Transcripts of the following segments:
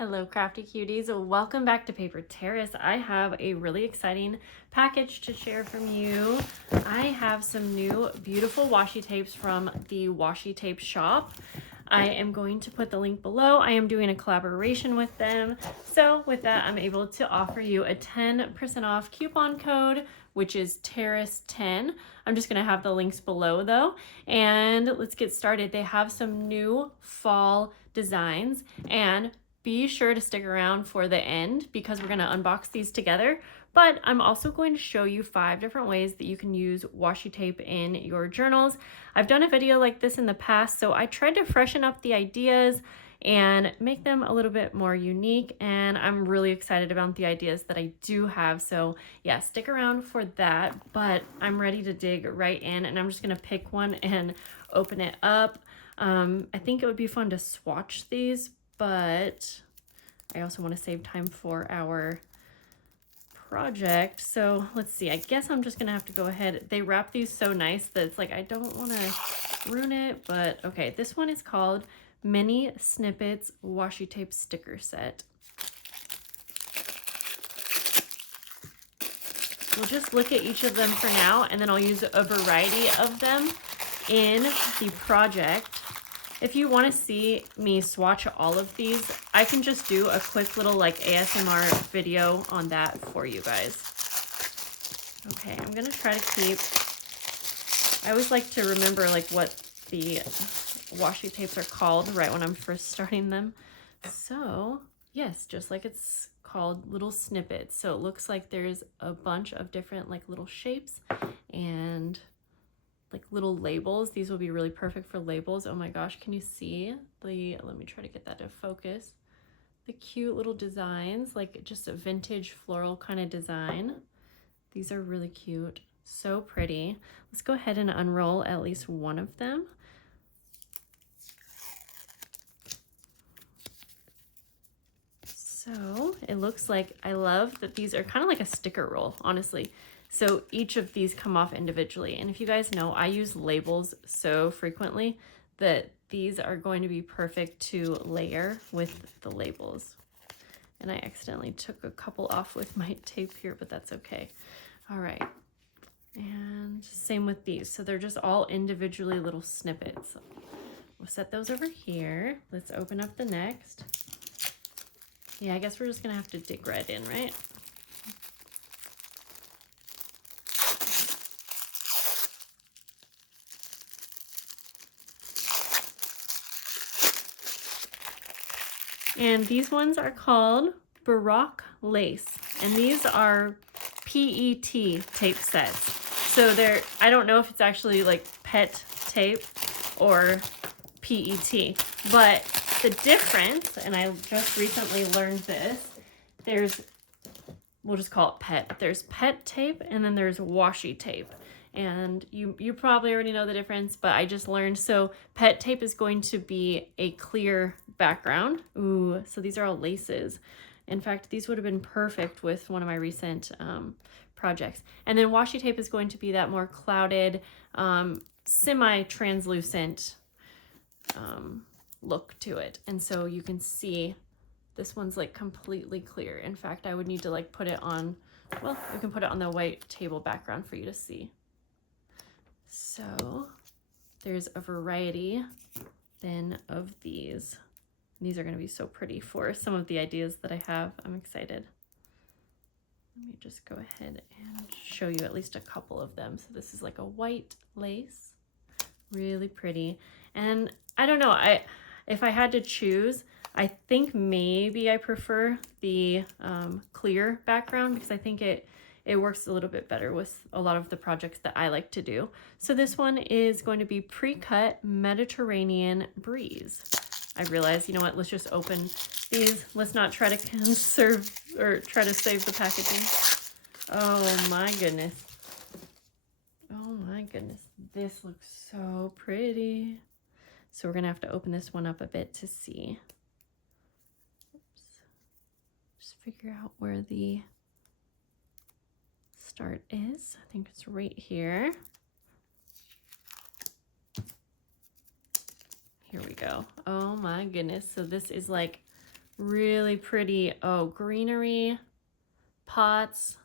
Hello crafty cuties, welcome back to Paper Terrace. I have a really exciting package to share from you. I have some new beautiful washi tapes from TheWashiTapeShop. I am going to put the link below. I am doing a collaboration with them. So with that, I'm able to offer you a 10% off coupon code, which is Terrace10. I'm just gonna have the links below though. And let's get started. They have some new fall designs, and be sure to stick around for the end because we're going to unbox these together. But I'm also going to show you 5 different ways that you can use washi tape in your journals. I've done a video like this in the past, so I tried to freshen up the ideas and make them a little bit more unique, and I'm really excited about the ideas that I do have. So yeah, stick around for that, but I'm ready to dig right in, and I'm just going to pick one and open it up. I think it would be fun to swatch these, but I also want to save time for our project. So let's see, I guess I'm just gonna have to go ahead. They wrap these so nice that it's like I don't want to ruin it, but okay. This one is called Mini Snippets Washi Tape Sticker Set. We'll just look at each of them for now, and then I'll use a variety of them in the project. If you want to see me swatch all of these, I can just do a quick little like ASMR video on that for you guys. Okay, I'm going to try to keep, I always like to remember like what the washi tapes are called right when I'm first starting them. So yes, just like it's called, little snippets. So it looks like there's a bunch of different like little shapes and like little labels. These will be really perfect for labels. Oh my gosh, can you see the, let me try to get that to focus. The cute little designs, like just a vintage floral kind of design. These are really cute, so pretty. Let's go ahead and unroll at least one of them. So it looks like, I love that these are kind of like a sticker roll, honestly. So each of these come off individually. And if you guys know, I use labels so frequently that these are going to be perfect to layer with the labels. And I accidentally took a couple off with my tape here, but that's okay. All right. And same with these. So they're just all individually little snippets. We'll set those over here. Let's open up the next. Yeah, I guess we're just gonna have to dig right in, right? And these ones are called Baroque Lace. And these are PET tape sets. So they're, I don't know if it's actually like PET tape or PET, but the difference, and I just recently learned this, there's, we'll just call it PET. There's PET tape and then there's washi tape. And you probably already know the difference, but I just learned. So PET tape is going to be a clear background. Ooh, so these are all laces. In fact, these would have been perfect with one of my recent projects. And then washi tape is going to be that more clouded, semi-translucent look to it. And so you can see this one's like completely clear. In fact, I would need to like put it on, well, you can put it on the white table background for you to see. So there's a variety then of these. These are going to be so pretty for some of the ideas that I have. I'm excited. Let me just go ahead and show you at least a couple of them. So this is like a white lace, really pretty. And I don't know, if I had to choose, I think maybe I prefer the clear background because I think it works a little bit better with a lot of the projects that I like to do. So this one is going to be Pre-Cut Mediterranean Breeze. I realized, you know what, let's just open these. Let's not try to conserve or try to save the packaging. Oh my goodness. Oh my goodness. This looks so pretty. So we're gonna have to open this one up a bit to see. Oops. Just figure out where the start is. I think it's right here. Here we go. Oh my goodness. So this is like Really pretty, oh, greenery pots.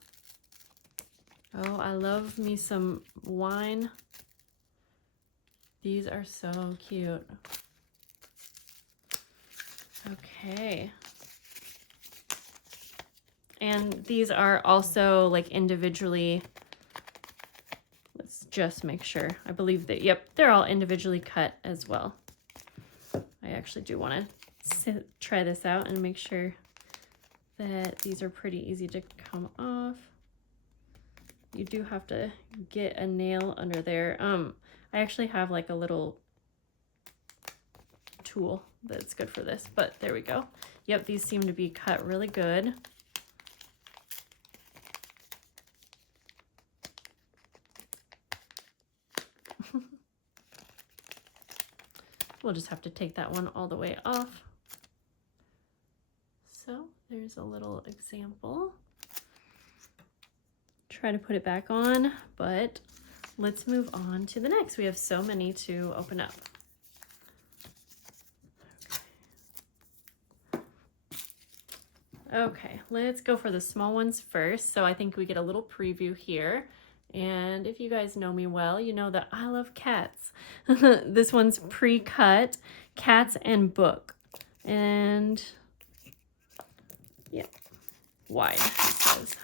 Oh, I love me some wine. These are so cute. Okay. And these are also like individually, let's just make sure. I believe that, yep, they're all individually cut as well. I actually do want to try this out and make sure that these are pretty easy to come off. You do have to get a nail under there. I actually have like a little tool that's good for this, but there we go. Yep, these seem to be cut really good. We'll just have to take that one all the way off. So there's a little example. Try to put it back on, but let's move on to the next. We have so many to open up. Okay, let's go for the small ones first. So I think we get a little preview here. And if you guys know me well, you know that I love cats. This one's pre-cut, cats and book. And yeah, wide, it says.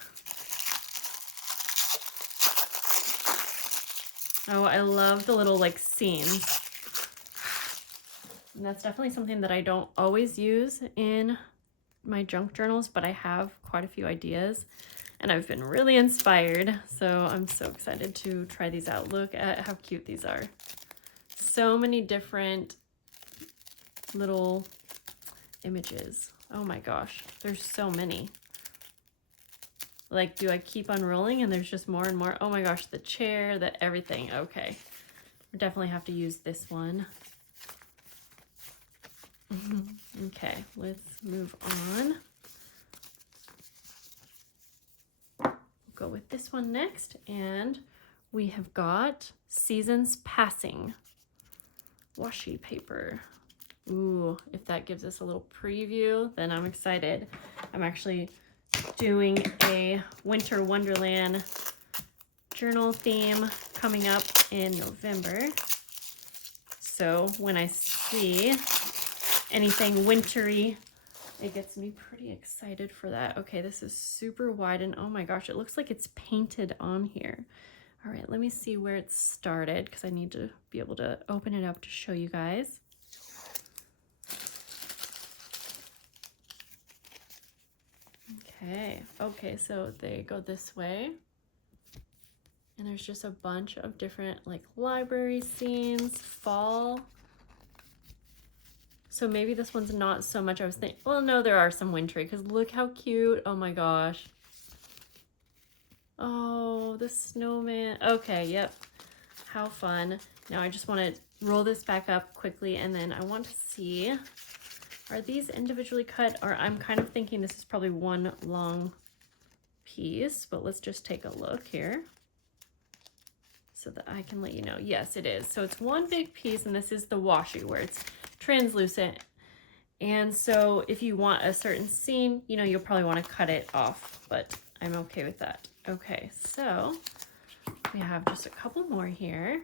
Oh, I love the little like scenes. And that's definitely something that I don't always use in my junk journals, but I have quite a few ideas and I've been really inspired. So I'm so excited to try these out. Look at how cute these are. So many different little images. Oh my gosh, there's so many. Like, do I keep unrolling and there's just more and more? Oh my gosh, the chair, the everything. Okay, we definitely have to use this one. Okay, let's move on. We'll go with this one next, and we have got Seasons Passing washi paper. Ooh, if that gives us a little preview, then I'm excited. I'm actually doing a Winter Wonderland journal theme coming up in November. So when I see anything wintry, it gets me pretty excited for that. Okay, this is super wide and oh my gosh, it looks like it's painted on here. All right, let me see where it started because I need to be able to open it up to show you guys. Okay, so they go this way. And there's just a bunch of different like library scenes, fall. So maybe this one's not so much, I was thinking, well, no, there are some wintry because look how cute. Oh my gosh. Oh, the snowman. Okay, yep. How fun. Now I just want to roll this back up quickly and then I want to see, are these individually cut? Or I'm kind of thinking this is probably one long piece, but let's just take a look here so that I can let you know. Yes, it is. So it's one big piece and this is the washi where it's translucent. And so if you want a certain scene, you know, you'll probably want to cut it off, but I'm okay with that. Okay, so we have just a couple more here.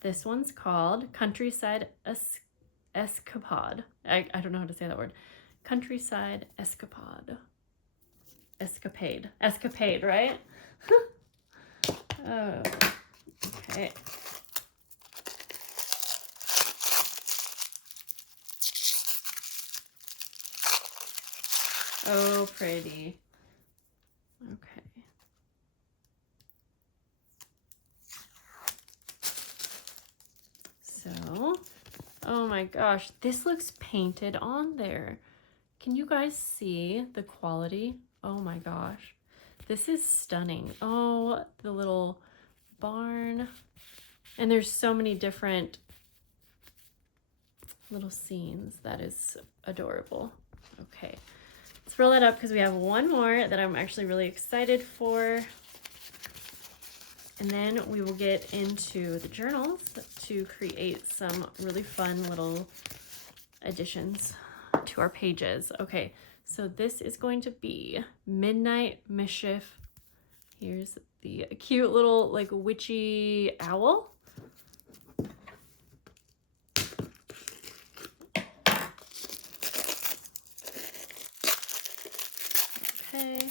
This one's called Countryside Escapade. I don't know how to say that word. Countryside Escapade. Escapade, right? Oh, okay. Oh, pretty. Okay. So, oh my gosh, this looks painted on there. Can you guys see the quality? Oh my gosh, this is stunning. Oh, the little barn. And there's so many different little scenes. That is adorable. Okay. Let's roll that up because we have one more that I'm actually really excited for. And then we will get into the journals to create some really fun little additions to to our pages. Okay, so this is going to be Midnight Mischief. Here's the cute little like witchy owl. Okay.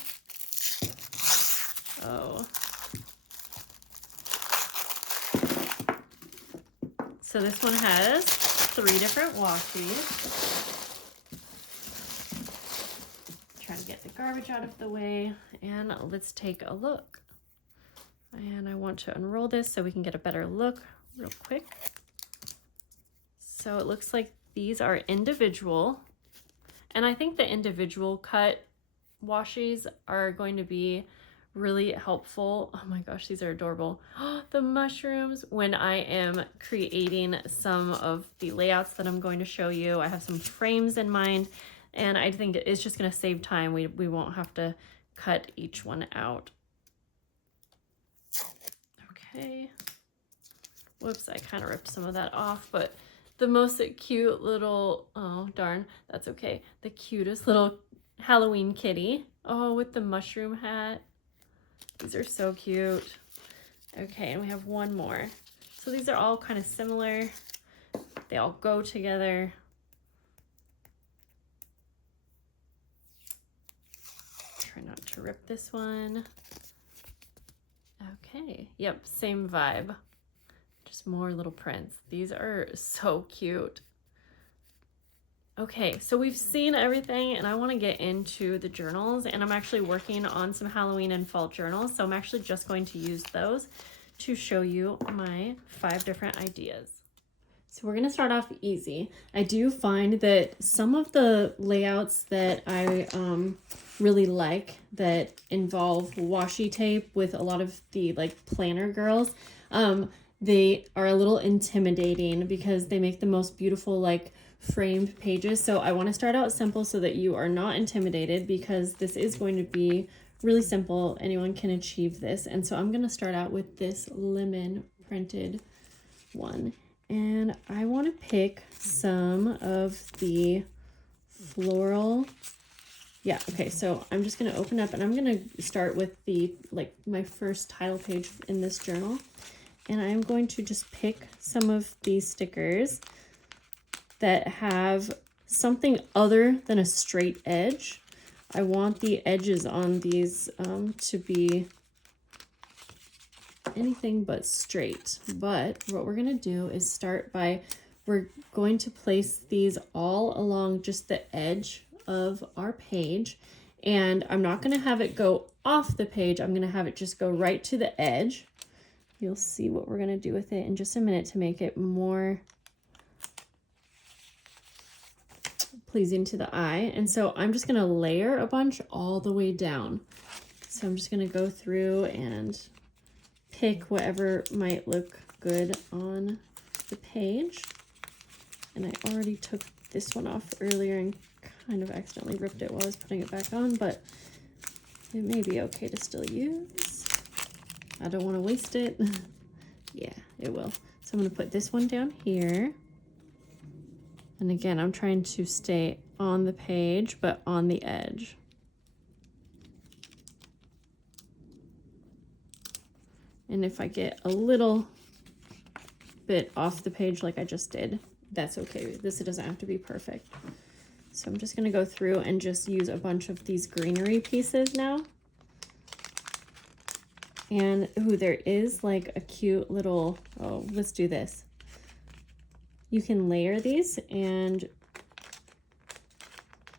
Oh. So this one has 3 different washies. Trying to get the garbage out of the way, and let's take a look. And I want to unroll this so we can get a better look real quick. So it looks like these are individual, and I think the individual cut washies are going to be really helpful. Oh my gosh, these are adorable. The mushrooms, when I am creating some of the layouts that I'm going to show you. I have some frames in mind, and I think it's just going to save time. We won't have to cut each one out. Okay. Whoops, I kind of ripped some of that off, but the most cute little, oh darn, that's okay. The cutest little Halloween kitty. Oh, with the mushroom hat. These are so cute. Okay, and we have one more. So these are all kind of similar. They all go together. Try not to rip this one. Okay, yep, same vibe. Just more little prints. These are so cute. Okay, so we've seen everything, and I want to get into the journals, and I'm actually working on some Halloween and fall journals, so I'm actually just going to use those to show you my 5 different ideas. So we're going to start off easy. I do find that some of the layouts that I really like that involve washi tape with a lot of the like planner girls, they are a little intimidating because they make the most beautiful like framed pages. So I want to start out simple so that you are not intimidated, because this is going to be really simple. Anyone can achieve this. And so I'm going to start out with this lemon printed one. And I want to pick some of the floral. Yeah, okay, so I'm just going to open up, and I'm going to start with the like my first title page in this journal. And I'm going to just pick some of these stickers that have something other than a straight edge. I want the edges on these to be anything but straight. But what we're going to do is start by, we're going to place these all along just the edge of our page. And I'm not going to have it go off the page. I'm going to have it just go right to the edge. You'll see what we're going to do with it in just a minute to make it more pleasing to the eye. And so I'm just going to layer a bunch all the way down. So I'm just going to go through and pick whatever might look good on the page. And I already took this one off earlier and kind of accidentally ripped it while I was putting it back on, but it may be okay to still use. I don't want to waste it. Yeah, it will. So I'm going to put this one down here. And again, I'm trying to stay on the page, but on the edge. And if I get a little bit off the page like I just did, that's okay. This doesn't have to be perfect. So I'm just going to go through and just use a bunch of these greenery pieces now. And ooh, there is like a cute little, oh, let's do this. You can layer these and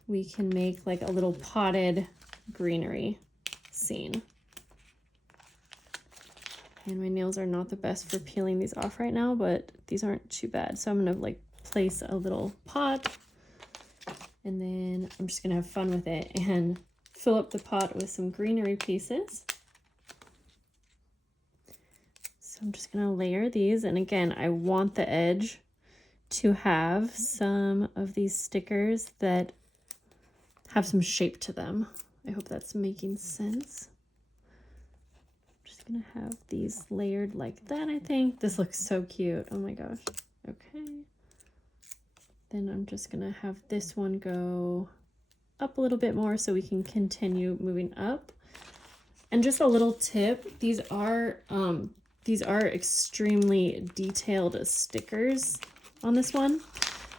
we can make like a little potted greenery scene. And my nails are not the best for peeling these off right now, but these aren't too bad. So I'm gonna like place a little pot, and then I'm just gonna have fun with it and fill up the pot with some greenery pieces. So I'm just gonna layer these, and again, I want the edge to have some of these stickers that have some shape to them. I hope that's making sense. I'm just gonna have these layered like that, I think. This looks so cute. Oh my gosh. Okay. Then I'm just gonna have this one go up a little bit more so we can continue moving up. And just a little tip, these are extremely detailed stickers on this one.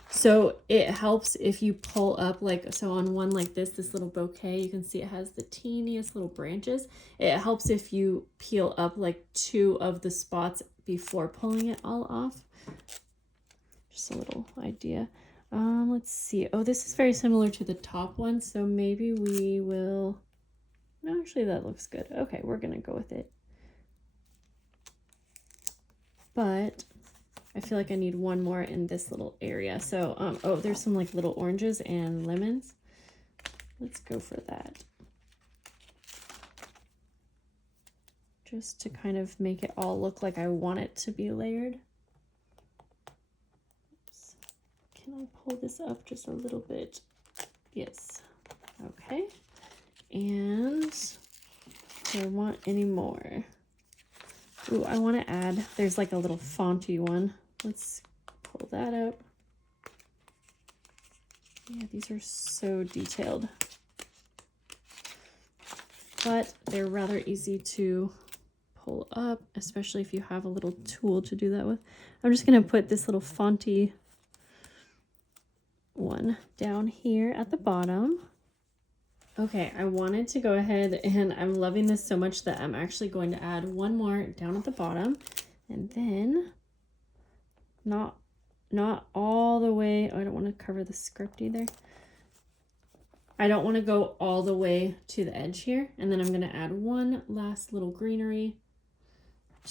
So it helps if you pull up, like, so on one like this little bouquet, you can see it has the teeniest little branches. It helps if you peel up like 2 of the spots before pulling it all off. Just a little idea. Let's see. Oh, this is very similar to the top one, so maybe we will... No, actually that looks good. Okay, we're gonna go with it. But I feel like I need one more in this little area. So, oh, there's some like little oranges and lemons. Let's go for that. Just to kind of make it all look like I want it to be layered. Oops. Can I pull this up just a little bit? Yes. Okay. And do I want any more? Ooh, I want to add, there's like a little fonty one. Let's pull that up. Yeah, these are so detailed. But they're rather easy to pull up, especially if you have a little tool to do that with. I'm just going to put this little fonty one down here at the bottom. Okay, I wanted to go ahead, and I'm loving this so much that I'm actually going to add one more down at the bottom, and then not all the way. Oh, I don't want to cover the script either. I don't want to go all the way to the edge here, and then I'm going to add one last little greenery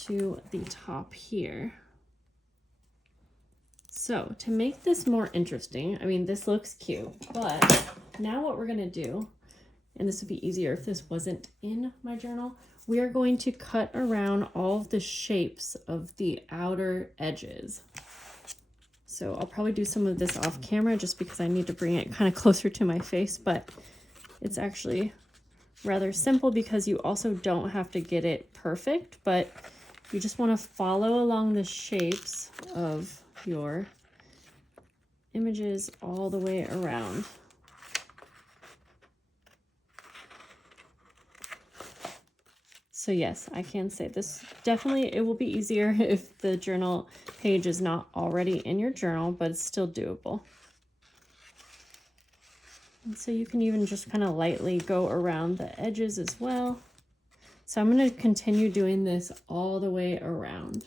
to the top here. So to make this more interesting, I mean, this looks cute, but now what we're going to do, and this would be easier if this wasn't in my journal, we are going to cut around all of the shapes of the outer edges. So I'll probably do some of this off camera just because I need to bring it kind of closer to my face, but it's actually rather simple because you also don't have to get it perfect, but you just want to follow along the shapes of your images all the way around. So yes, I can say this definitely, it will be easier if the journal page is not already in your journal, but it's still doable. And so you can even just kind of lightly go around the edges as well. So I'm going to continue doing this all the way around.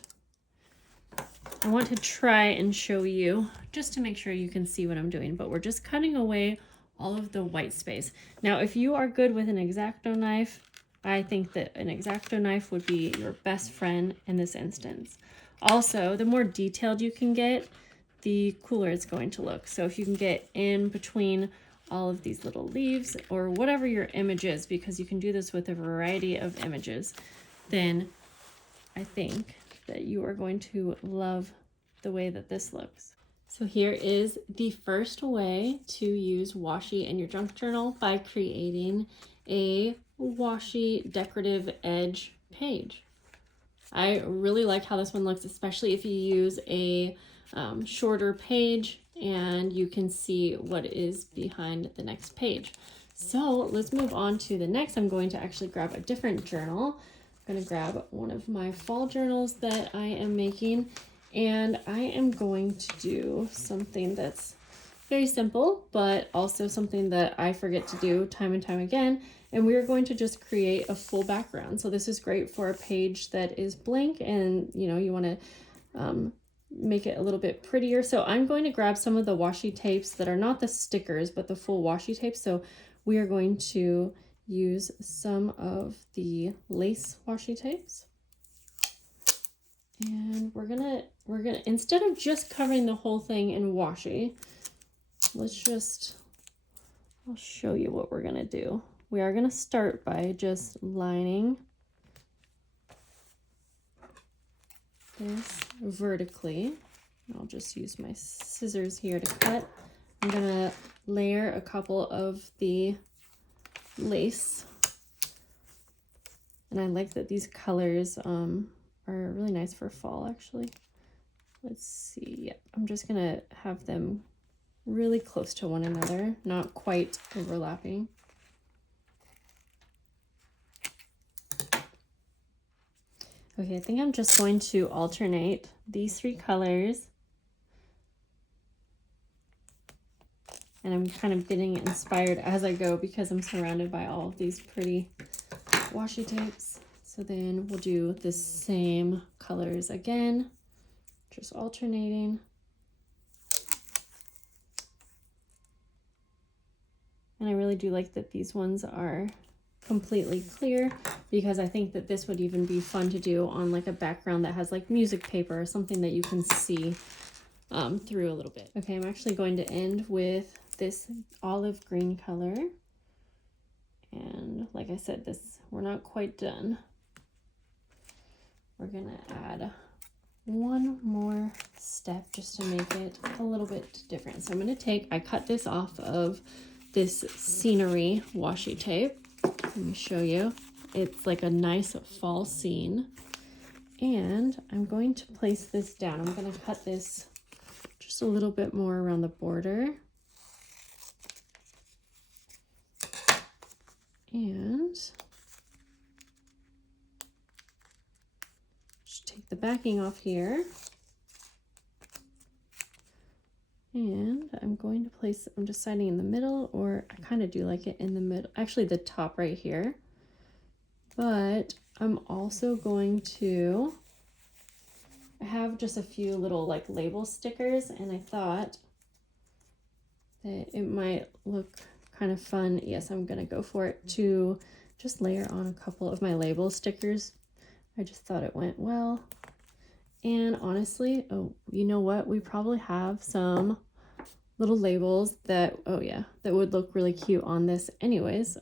I want to try and show you just to make sure you can see what I'm doing, but we're just cutting away all of the white space. Now, if you are good with an X-Acto knife, I think that an X-Acto knife would be your best friend in this instance. Also, the more detailed you can get, the cooler it's going to look. So if you can get in between all of these little leaves or whatever your image is, because you can do this with a variety of images, then I think that you are going to love the way that this looks. So here is the first way to use washi in your junk journal by creating a washi decorative edge page. I really like how this one looks, especially if you use a shorter page and you can see what is behind the next page. So let's move on to the next. I'm going to actually grab a different journal. I'm going to grab one of my fall journals that I am making, and I am going to do something that's very simple, but also something that I forget to do time and time again. And we are going to just create a full background. So this is great for a page that is blank and you want to make it a little bit prettier. So I'm going to grab some of the washi tapes that are not the stickers, but the full washi tapes. So we are going to use some of the lace washi tapes. And we're gonna, instead of just covering the whole thing in washi, I'll show you what we're gonna do. We are gonna start by just lining this vertically. I'll just use my scissors here to cut. I'm gonna layer a couple of the lace. And I like that these colors are really nice for fall, actually. Let's see. Yep. I'm just gonna have them really close to one another, not quite overlapping. Okay, I think I'm just going to alternate these 3 colors. And I'm kind of getting inspired as I go because I'm surrounded by all of these pretty washi tapes. So then we'll do the same colors again, just alternating. And I really do like that these ones are completely clear, because I think that this would even be fun to do on like a background that has like music paper or something that you can see through a little bit. Okay, I'm actually going to end with this olive green color. And like I said, we're not quite done. We're gonna add one more step just to make it a little bit different. So I'm gonna I cut this off of this scenery washi tape. Let me show you. It's like a nice fall scene. And I'm going to place this down. I'm going to cut this just a little bit more around the border. And just take the backing off here. And I'm going to place, I'm deciding in the middle, or I kind of do like it in the middle, actually the top right here. But I'm also going to, I have just a few little like label stickers, and I thought that it might look kind of fun. Yes, I'm gonna go for it to just layer on a couple of my label stickers. I just thought it went well. And honestly, oh, you know what? We probably have some little labels that, oh yeah, that would look really cute on this anyways.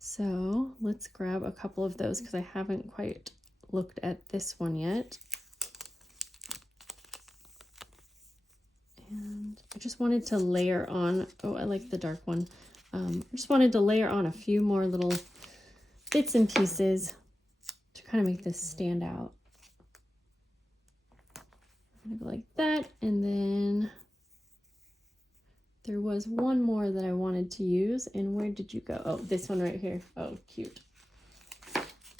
So let's grab a couple of those because I haven't quite looked at this one yet. And I just wanted to layer on, oh, I like the dark one. I just wanted to layer on a few more little bits and pieces to kind of make this stand out. I'm gonna go like that, and then there was one more that I wanted to use, and where did you go? Oh, this one right here. Oh, cute.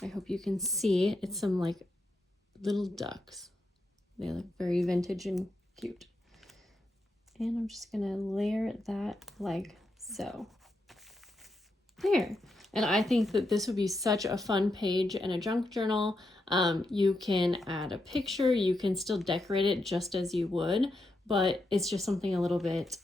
I hope you can see. It's some like little ducks. They look very vintage and cute. And I'm just gonna layer that like so. There. And I think that this would be such a fun page in a junk journal. You can add a picture, you can still decorate it just as you would, but it's just something a little bit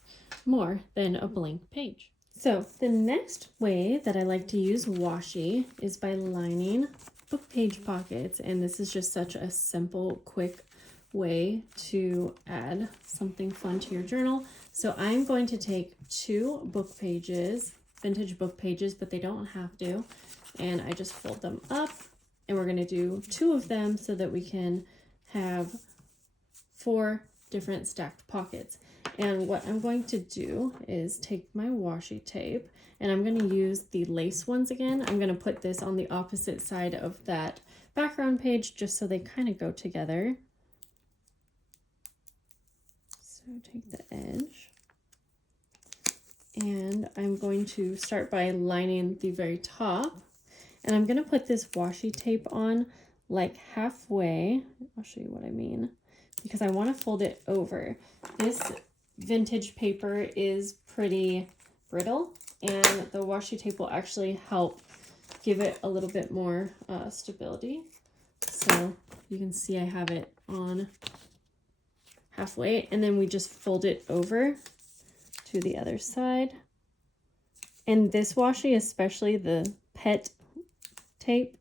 more than a blank page. So the next way that I like to use washi is by lining book page pockets. And this is just such a simple, quick way to add something fun to your journal. So I'm going to take 2 book pages, vintage book pages, but they don't have to. And I just fold them up, and we're going to do 2 of them so that we can have 4 different stacked pockets. And what I'm going to do is take my washi tape, and I'm going to use the lace ones again. I'm going to put this on the opposite side of that background page just so they kind of go together. So take the edge. And I'm going to start by lining the very top, and I'm going to put this washi tape on like halfway. I'll show you what I mean, because I want to fold it over. This vintage paper is pretty brittle, and the washi tape will actually help give it a little bit more stability. So you can see I have it on halfway, and then we just fold it over to the other side. And this washi, especially the pet tape,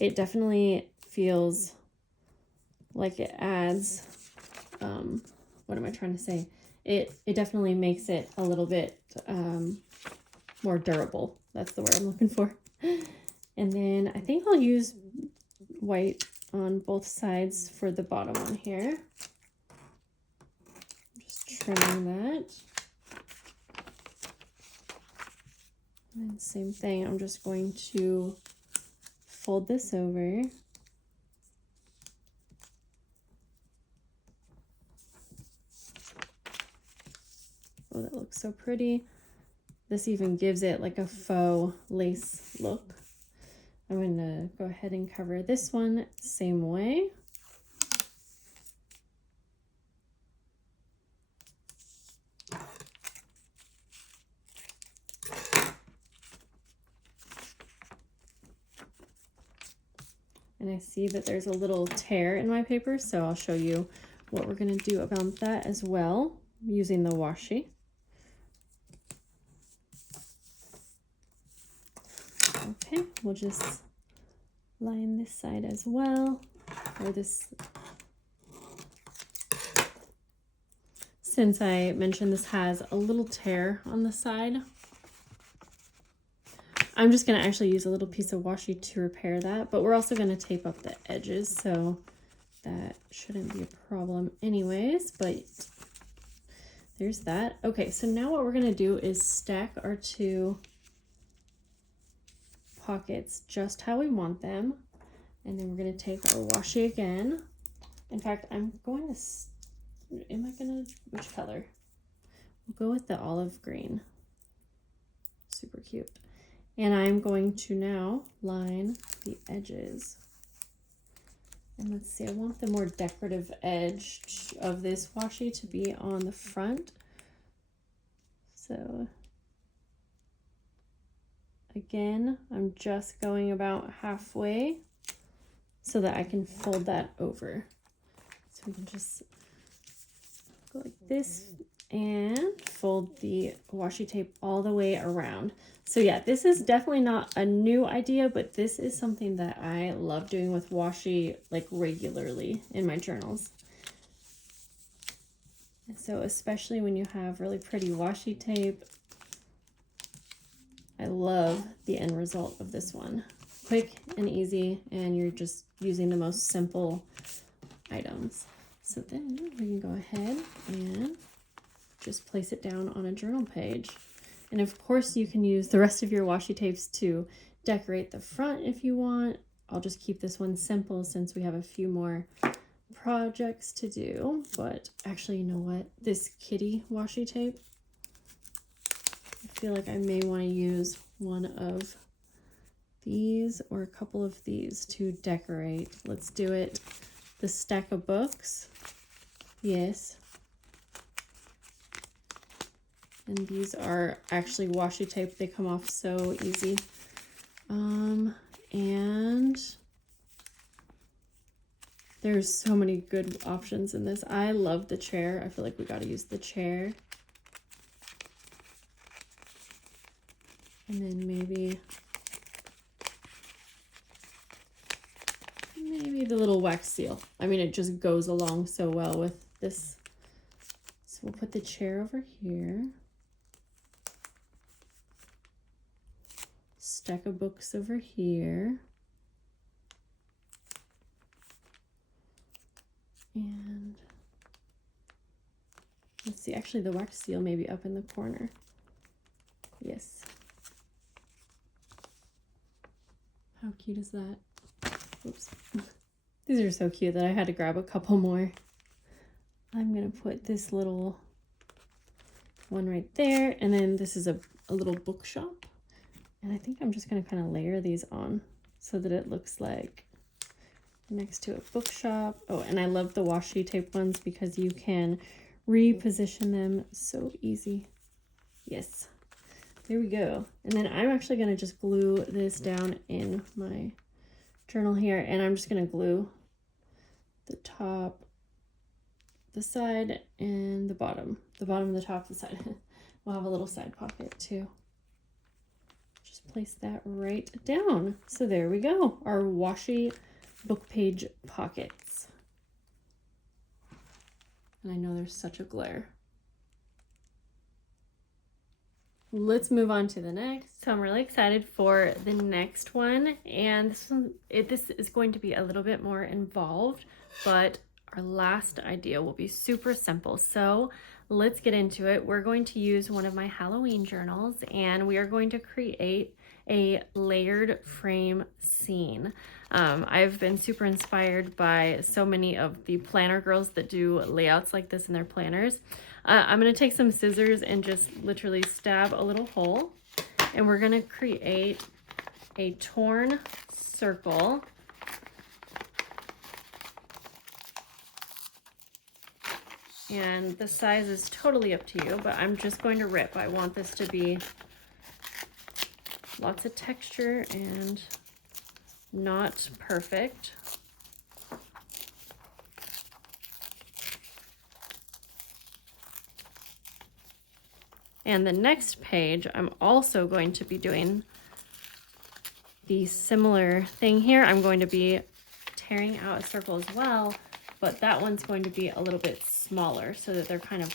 it definitely feels like it adds, what am I trying to say? It definitely makes it a little bit more durable. That's the word I'm looking for. And then I think I'll use white on both sides for the bottom one here. Trimming that. And same thing, I'm just going to fold this over. so pretty. This even gives it like a faux lace look. I'm going to go ahead and cover this one same way. And I see that there's a little tear in my paper, so I'll show you what we're going to do about that as well using the washi. Okay, we'll just line this side as well, or this. Since I mentioned this has a little tear on the side, I'm just going to actually use a little piece of washi to repair that, but we're also going to tape up the edges, so that shouldn't be a problem anyways, but there's that. Okay, so now what we're going to do is stack our two pockets just how we want them, and then we're going to take our washi again. In fact, I'm going to, which color? We'll go with the olive green. Super cute. And I'm going to now line the edges. And let's see, I want the more decorative edge of this washi to be on the front. So again, I'm just going about halfway so that I can fold that over. So we can just go like this and fold the washi tape all the way around. So yeah, this is definitely not a new idea, but this is something that I love doing with washi like regularly in my journals. And so especially when you have really pretty washi tape, I love the end result of this one. Quick and easy, and you're just using the most simple items. So then we can go ahead and just place it down on a journal page. And of course you can use the rest of your washi tapes to decorate the front if you want. I'll just keep this one simple since we have a few more projects to do. But actually, you know what? This kitty washi tape, I feel like I may want to use one of these or a couple of these to decorate. Let's do it. The stack of books. Yes. And these are actually washi tape. They come off so easy. And there's so many good options in this. I love the chair. I feel like we got to use the chair. And then maybe the little wax seal. I mean, it just goes along so well with this. So we'll put the chair over here. Stack of books over here. And let's see, actually the wax seal may be up in the corner. Yes. How cute is that? Oops. These are so cute that I had to grab a couple more. I'm gonna put this little one right there, and then this is a little bookshop. And I think I'm just going to kind of layer these on so that it looks like next to a bookshop. Oh, and I love the washi tape ones because you can reposition them so easy. Yes, there we go. And then I'm actually going to just glue this down in my journal here, and I'm just going to glue the top, the side, and the bottom. The bottom, the top, the side. We'll have a little side pocket too. Place that right down. So there we go, our washi book page pockets. And I know there's such a glare. Let's move on to the next. So I'm really excited for the next one, and this is going to be a little bit more involved, but our last idea will be super simple. So let's get into it. We're going to use one of my Halloween journals, and we are going to create a layered frame scene. I've been super inspired by so many of the planner girls that do layouts like this in their planners. I'm going to take some scissors and just literally stab a little hole, and we're going to create a torn circle. And the size is totally up to you, but I'm just going to rip. I want this to be lots of texture and not perfect. And the next page, I'm also going to be doing the similar thing here. I'm going to be tearing out a circle as well, but that one's going to be a little bit smaller so that they're kind of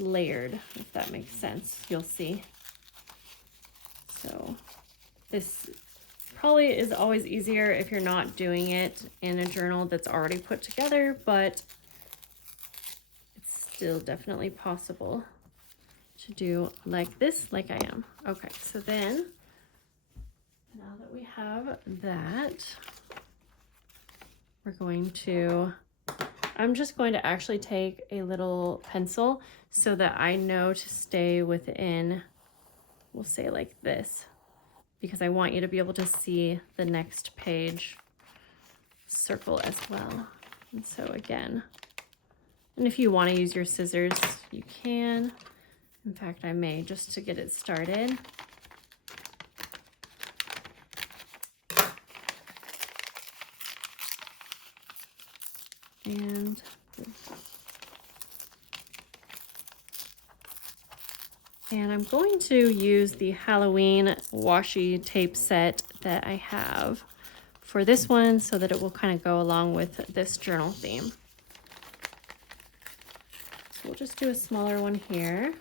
layered, if that makes sense. You'll see. So this probably is always easier if you're not doing it in a journal that's already put together, but it's still definitely possible to do like this, like I am. Okay, so then now that we have that, we're going to, I'm just going to actually take a little pencil so that I know to stay within, we'll say like this, because I want you to be able to see the next page circle as well. And so again, and if you want to use your scissors, you can. In fact, I may, just to get it started. And I'm going to use the Halloween washi tape set that I have for this one so that it will kind of go along with this journal theme. So we'll just do a smaller one here.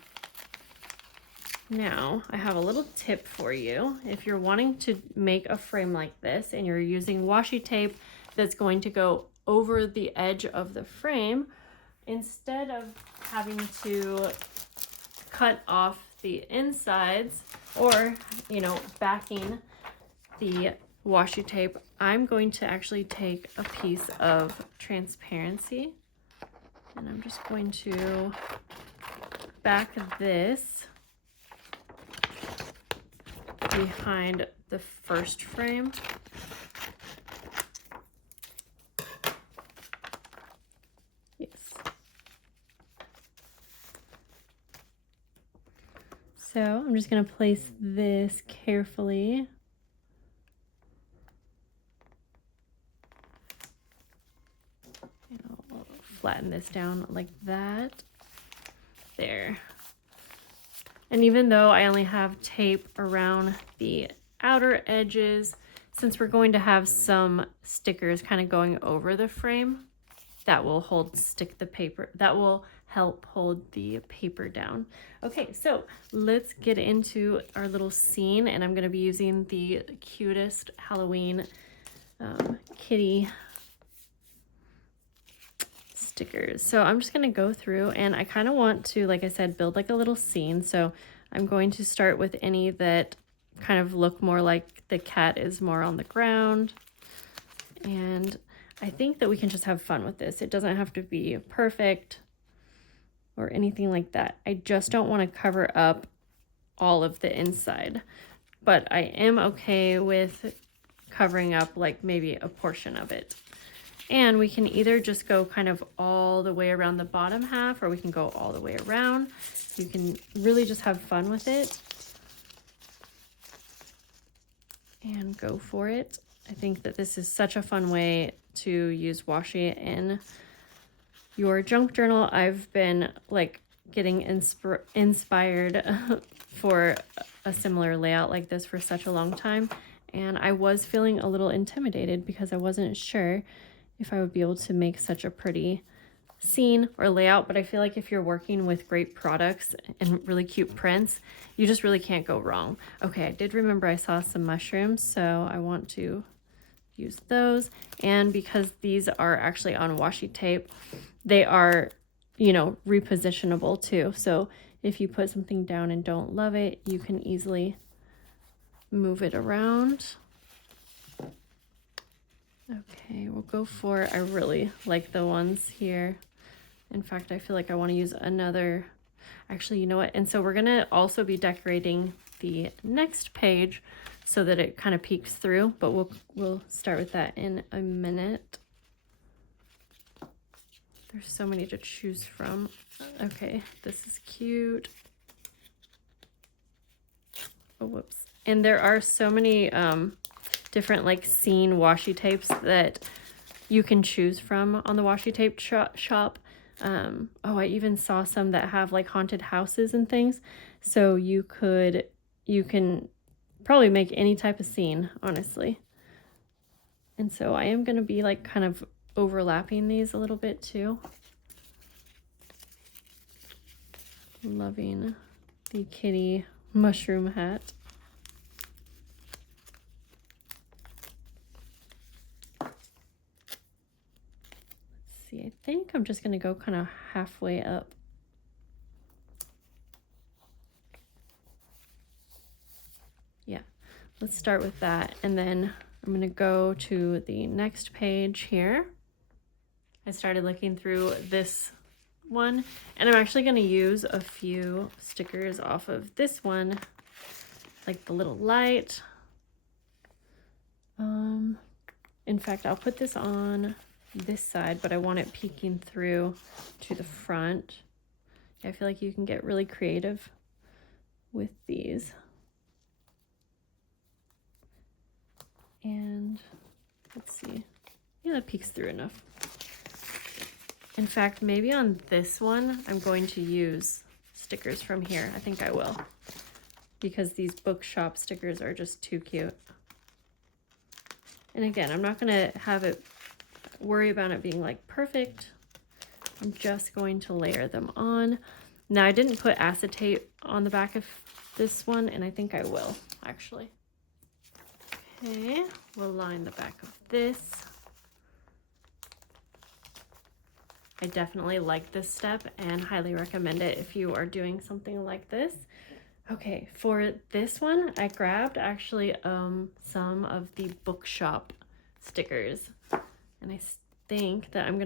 Now, I have a little tip for you. If you're wanting to make a frame like this and you're using washi tape that's going to go over the edge of the frame, instead of having to cut off the insides or, you know, backing the washi tape, I'm going to actually take a piece of transparency and I'm just going to back this behind the first frame. Yes. So I'm just going to place this carefully. And I'll flatten this down like that. There. And even though I only have tape around the outer edges, since we're going to have some stickers kind of going over the frame, that will stick the paper, that will help hold the paper down. Okay, so let's get into our little scene, and I'm going to be using the cutest Halloween kitty stickers. So I'm just going to go through, and I kind of want to, like I said, build like a little scene. So I'm going to start with any that kind of look more like the cat is more on the ground. And I think that we can just have fun with this. It doesn't have to be perfect or anything like that. I just don't want to cover up all of the inside, but I am okay with covering up like maybe a portion of it. And we can either just go kind of all the way around the bottom half, or we can go all the way around. You can really just have fun with it and go for it. I think that this is such a fun way to use washi in your junk journal. I've been like getting inspired for a similar layout like this for such a long time, and I was feeling a little intimidated because I wasn't sure if I would be able to make such a pretty scene or layout. But I feel like if you're working with great products and really cute prints, you just really can't go wrong. Okay, I did remember I saw some mushrooms, so I want to use those. And because these are actually on washi tape, they are you know, repositionable too. So if you put something down and don't love it, you can easily move it around. Okay, we'll go for, I really like the ones here. In fact, I feel like I want to use another, actually, you know what? And so we're going to also be decorating the next page so that it kind of peeks through, but we'll start with that in a minute. There's so many to choose from. Okay, this is cute. Oh, whoops. And there are so many different like scene washi tapes that you can choose from on the Washi Tape shop. Oh, I even saw some that have like haunted houses and things. So you can probably make any type of scene, honestly. And so I am going to be like kind of overlapping these a little bit too. Loving the kitty mushroom hat. See, I think I'm just going to go kind of halfway up. Yeah, let's start with that. And then I'm going to go to the next page here. I started looking through this one, and I'm actually going to use a few stickers off of this one, like the little light. In fact, I'll put this on this side, but I want it peeking through to the front. I feel like you can get really creative with these. And let's see. Yeah, that peeks through enough. In fact, maybe on this one, I'm going to use stickers from here. I think I will, because these bookshop stickers are just too cute. And again, I'm not going to have it worry about it being like perfect. I'm just going to layer them on. Now, I didn't put acetate on the back of this one, and I think I will actually. Okay, we'll line the back of this. I definitely like this step and highly recommend it if you are doing something like this. Okay, for this one, I grabbed actually some of the Bookshop stickers. And I think that I'm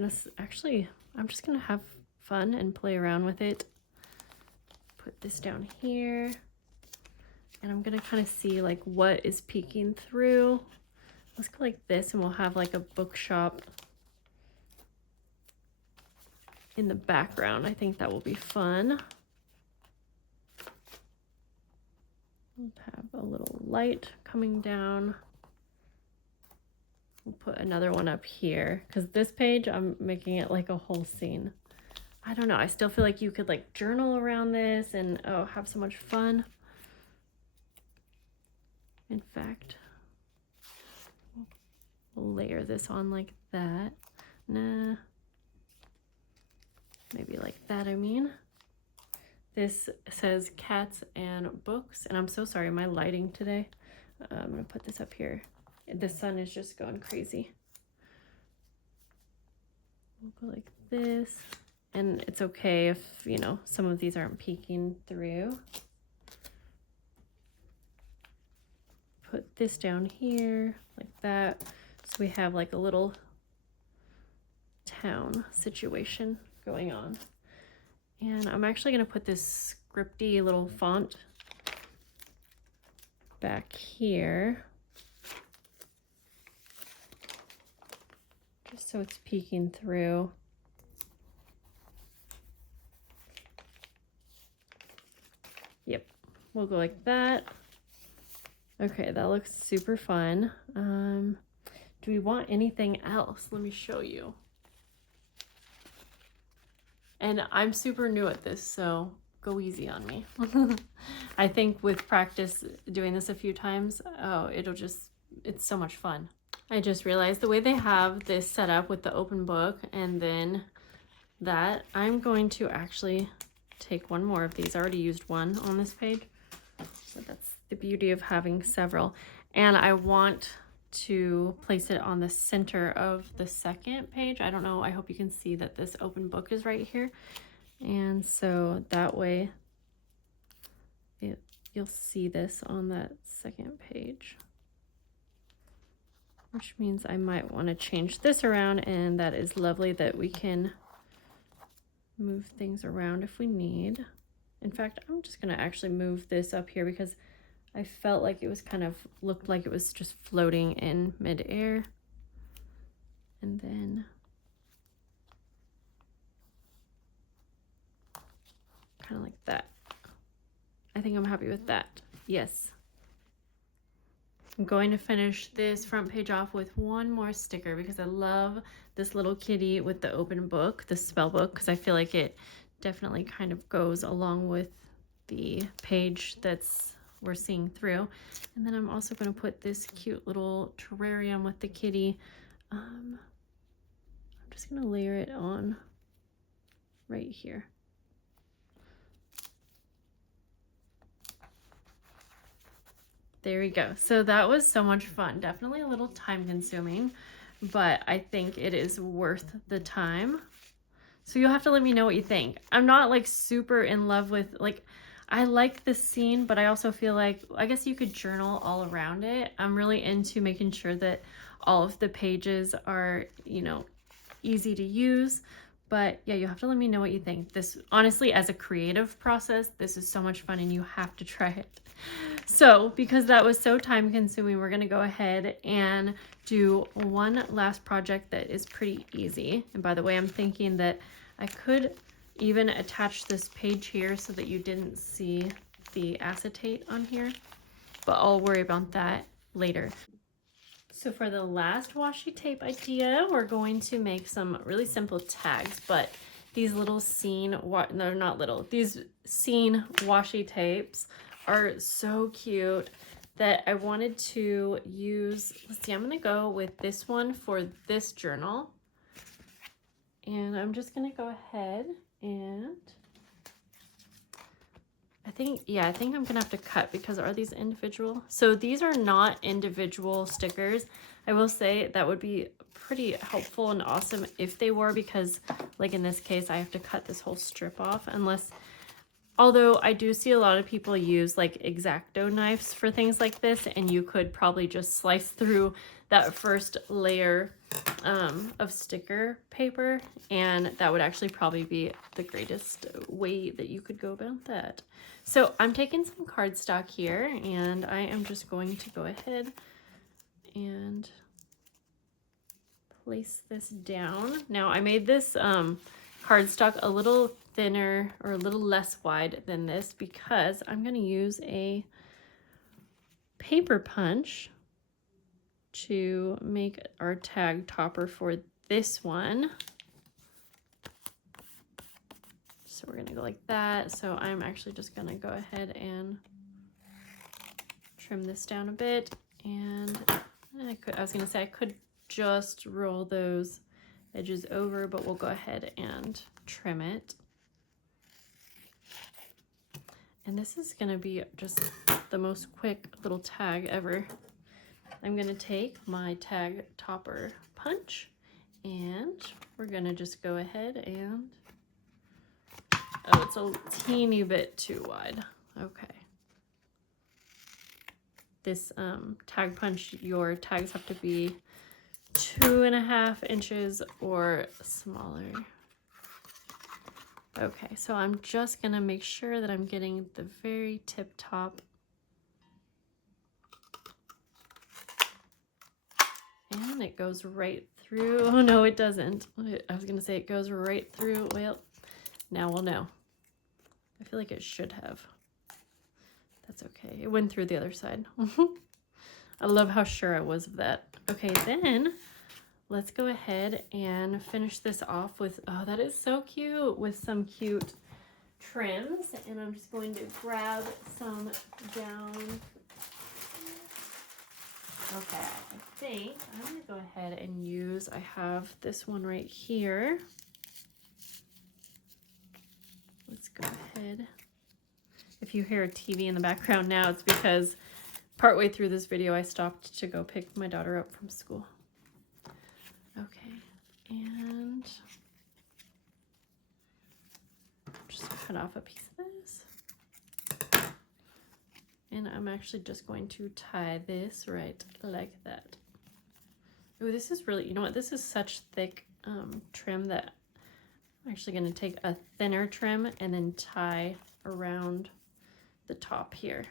just gonna have fun and play around with it. Put this down here. And I'm gonna kind of see like what is peeking through. Let's go like this, and we'll have like a bookshop in the background. I think that will be fun. We'll have a little light coming down. We'll put another one up here, because this page, I'm making it like a whole scene. I don't know, I still feel like you could like journal around this and oh, have so much fun. In fact, we'll layer this on like that. Nah. Maybe like that, I mean. This says cats and books, and I'm so sorry, my lighting today. I'm gonna put this up here. The sun is just going crazy. We'll go like this, and it's okay if, you know, some of these aren't peeking through. Put this down here like that, so we have like a little town situation going on. And I'm actually going to put this scripty little font back here, just so it's peeking through. Yep, we'll go like that. Okay, that looks super fun. Do we want anything else? Let me show you. And I'm super new at this, so go easy on me. I think with practice doing this a few times, oh, it's so much fun. I just realized the way they have this set up with the open book and then that, I'm going to actually take one more of these. I already used one on this page, so that's the beauty of having several. And I want to place it on the center of the second page. I don't know, I hope you can see that this open book is right here. And so that way you'll see this on that second page, which means I might want to change this around, and that is lovely that we can move things around if we need. In fact, I'm just going to actually move this up here because I felt like it was kind of looked like it was just floating in midair. And then kind of like that. I think I'm happy with that. Yes. I'm going to finish this front page off with one more sticker because I love this little kitty with the open book, the spell book, because I feel like it definitely kind of goes along with the page that's we're seeing through. And then I'm also going to put this cute little terrarium with the kitty. I'm just going to layer it on right here. There we go. So that was so much fun. Definitely a little time consuming, but I think it is worth the time. So you'll have to let me know what you think. I'm not like super in love with, like, I like this scene, but I also feel like, I guess you could journal all around it. I'm really into making sure that all of the pages are, you know, easy to use. But yeah, you'll have to let me know what you think. This, honestly, as a creative process, this is so much fun and you have to try it. So because that was so time consuming, we're going to go ahead and do one last project that is pretty easy. And by the way, I'm thinking that I could even attach this page here so that you didn't see the acetate on here, but I'll worry about that later. So for the last washi tape idea, we're going to make some really simple tags, but these little scene, no, not little, these scene washi tapes are so cute that I wanted to use. Let's see, I'm going to go with this one for this journal. And I'm just going to go ahead and I think I'm going to have to cut because are these individual? So these are not individual stickers. I will say that would be pretty helpful and awesome if they were, because like in this case, I have to cut this whole strip off although I do see a lot of people use like X-Acto knives for things like this, and you could probably just slice through that first layer of sticker paper, and that would actually probably be the greatest way that you could go about that. So I'm taking some cardstock here, and I am just going to go ahead and place this down. Now I made this cardstock a little thinner or a little less wide than this because I'm going to use a paper punch to make our tag topper for this one. So we're going to go like that. So I'm actually just going to go ahead and trim this down a bit. And I was going to say I could just roll those edges over, but we'll go ahead and trim it. And this is going to be just the most quick little tag ever. I'm going to take my tag topper punch and we're going to just go ahead and, oh, it's a teeny bit too wide. Okay. This tag punch, your tags have to be 2.5 inches or smaller. Okay, so I'm just gonna make sure that I'm getting the very tip top. And it goes right through. Oh no, it doesn't. I was gonna say it goes right through. Well, now we'll know. I feel like it should have. That's okay. It went through the other side. I love how sure I was of that. Okay, then let's go ahead and finish this off with, oh, that is so cute, with some cute trims. And I'm just going to grab some down. Okay, I think I'm going to go ahead and use, I have this one right here. Let's go ahead. If you hear a TV in the background now, it's because Partway through this video, I stopped to go pick my daughter up from school. Okay, and just cut off a piece of this. And I'm actually just going to tie this right like that. Oh, this is really, you know what? This is such thick trim that I'm actually going to take a thinner trim and then tie around the top here.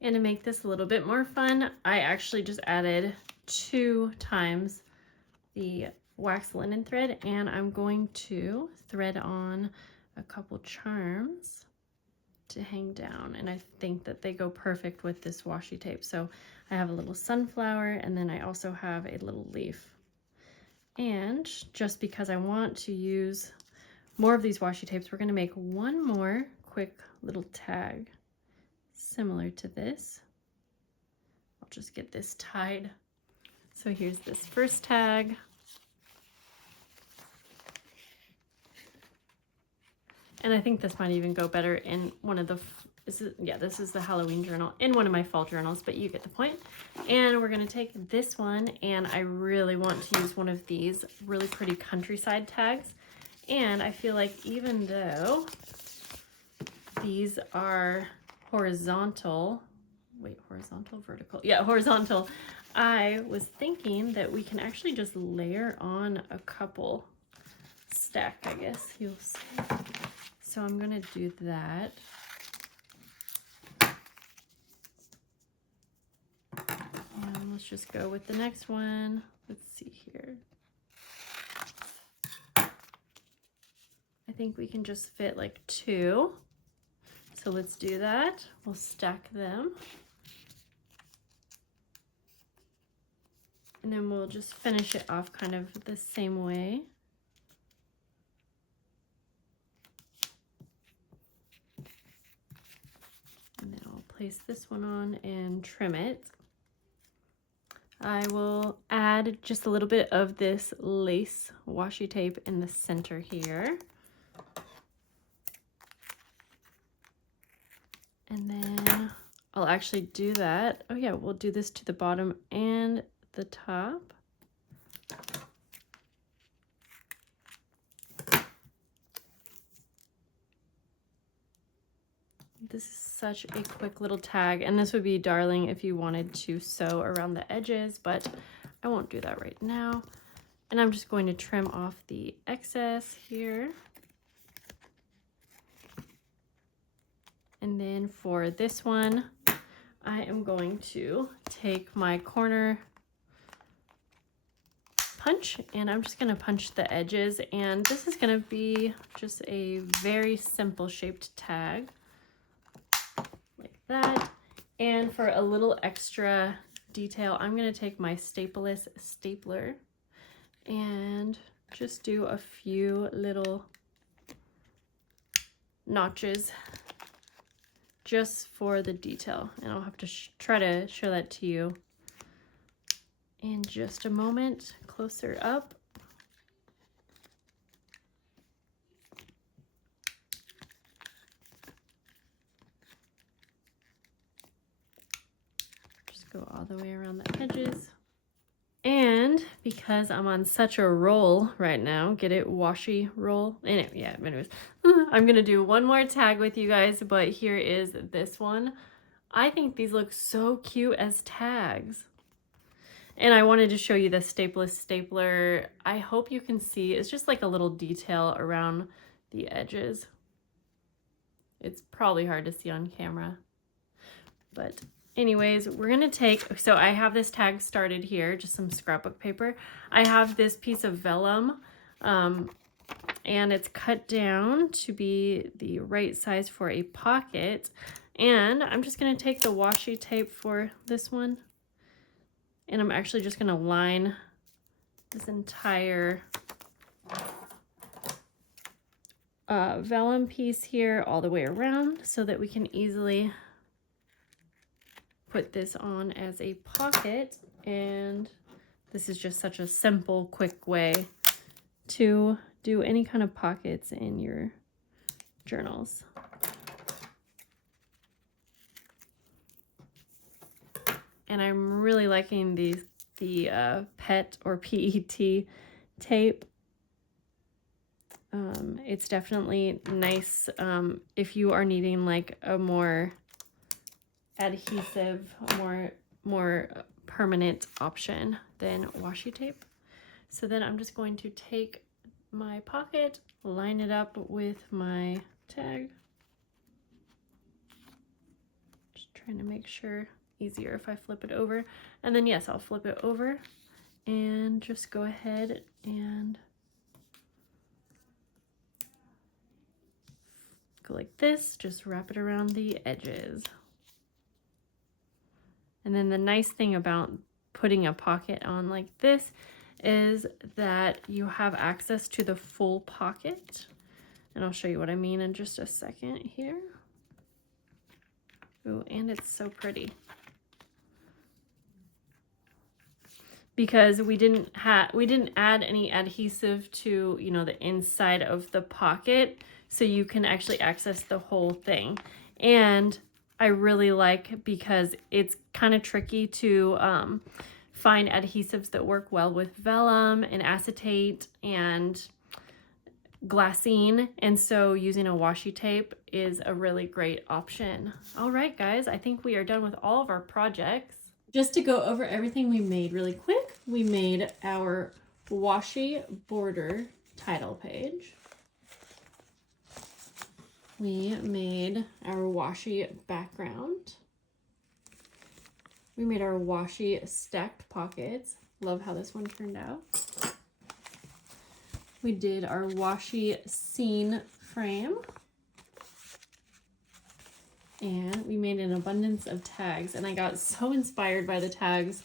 And to make this a little bit more fun, I actually just added 2 times the wax linen thread, and I'm going to thread on a couple charms to hang down, and I think that they go perfect with this washi tape. So I have a little sunflower, and then I also have a little leaf. And just because I want to use more of these washi tapes, we're going to make one more quick little tag similar to this. I'll just get this tied. So here's this first tag. And I think this might even go better in one of the, this is the Halloween journal, in one of my fall journals, but you get the point. And we're gonna take this one, and I really want to use one of these really pretty countryside tags. And I feel like even though these are horizontal, vertical, yeah, horizontal, I was thinking that we can actually just layer on a couple stack, I guess you'll see. So I'm gonna do that. And let's just go with the next one. Let's see here. I think we can just fit like 2. So let's do that. We'll stack them. And then we'll just finish it off kind of the same way. And then I'll place this one on and trim it. I will add just a little bit of this lace washi tape in the center here. And then I'll actually do that. Oh yeah, we'll do this to the bottom and the top. This is such a quick little tag, and this would be darling if you wanted to sew around the edges, but I won't do that right now. And I'm just going to trim off the excess here. And then for this one, I am going to take my corner punch, and I'm just going to punch the edges, and this is going to be just a very simple shaped tag. That. And for a little extra detail, I'm going to take my stapleless stapler and just do a few little notches just for the detail. And I'll have to try to show that to you in just a moment, closer up. Go all the way around the edges. And because I'm on such a roll right now, get it, washi roll. Anyway, yeah, anyways, I'm gonna do one more tag with you guys, but here is this one. I think these look so cute as tags. And I wanted to show you the stapleless stapler. I hope you can see, it's just like a little detail around the edges. It's probably hard to see on camera, but anyways, we're gonna take, so I have this tag started here, just some scrapbook paper. I have this piece of vellum, and it's cut down to be the right size for a pocket. And I'm just gonna take the washi tape for this one, and I'm actually just gonna line this entire vellum piece here all the way around so that we can easily put this on as a pocket. And this is just such a simple, quick way to do any kind of pockets in your journals. and I'm really liking the PET or PET tape. It's definitely nice if you are needing like a more adhesive, more permanent option than washi tape. So then I'm just going to take my pocket, line it up with my tag. Just trying to make sure easier if I flip it over. And then yes, I'll flip it over and just go ahead and go like this, just wrap it around the edges. And then the nice thing about putting a pocket on like this is that you have access to the full pocket. And I'll show you what I mean in just a second here. Ooh, and it's so pretty. Because we didn't add any adhesive to, you know, the inside of the pocket, so you can actually access the whole thing. And I really like, because it's kind of tricky to find adhesives that work well with vellum and acetate and glassine, and so using a washi tape is a really great option. All right, guys, I think we are done with all of our projects. Just to go over everything we made really quick, we made our washi border title page. We made our washi background. We made our washi stacked pockets. Love how this one turned out. We did our washi scene frame. And we made an abundance of tags, and I got so inspired by the tags.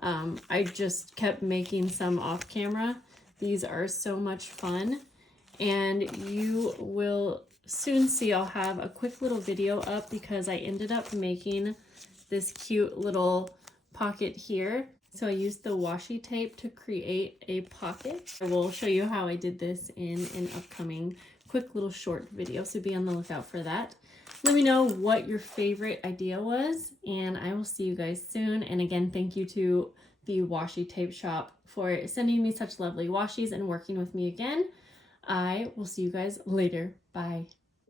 I just kept making some off camera. These are so much fun, and you will soon see I'll have a quick little video up, because I ended up making this cute little pocket here. So I used the washi tape to create a pocket. I will show you how I did this in an upcoming quick little short video, so be on the lookout for that. Let me know what your favorite idea was, and I will see you guys soon. And again, thank you to the Washi Tape Shop for sending me such lovely washis and working with me again. I will see you guys later. Bye.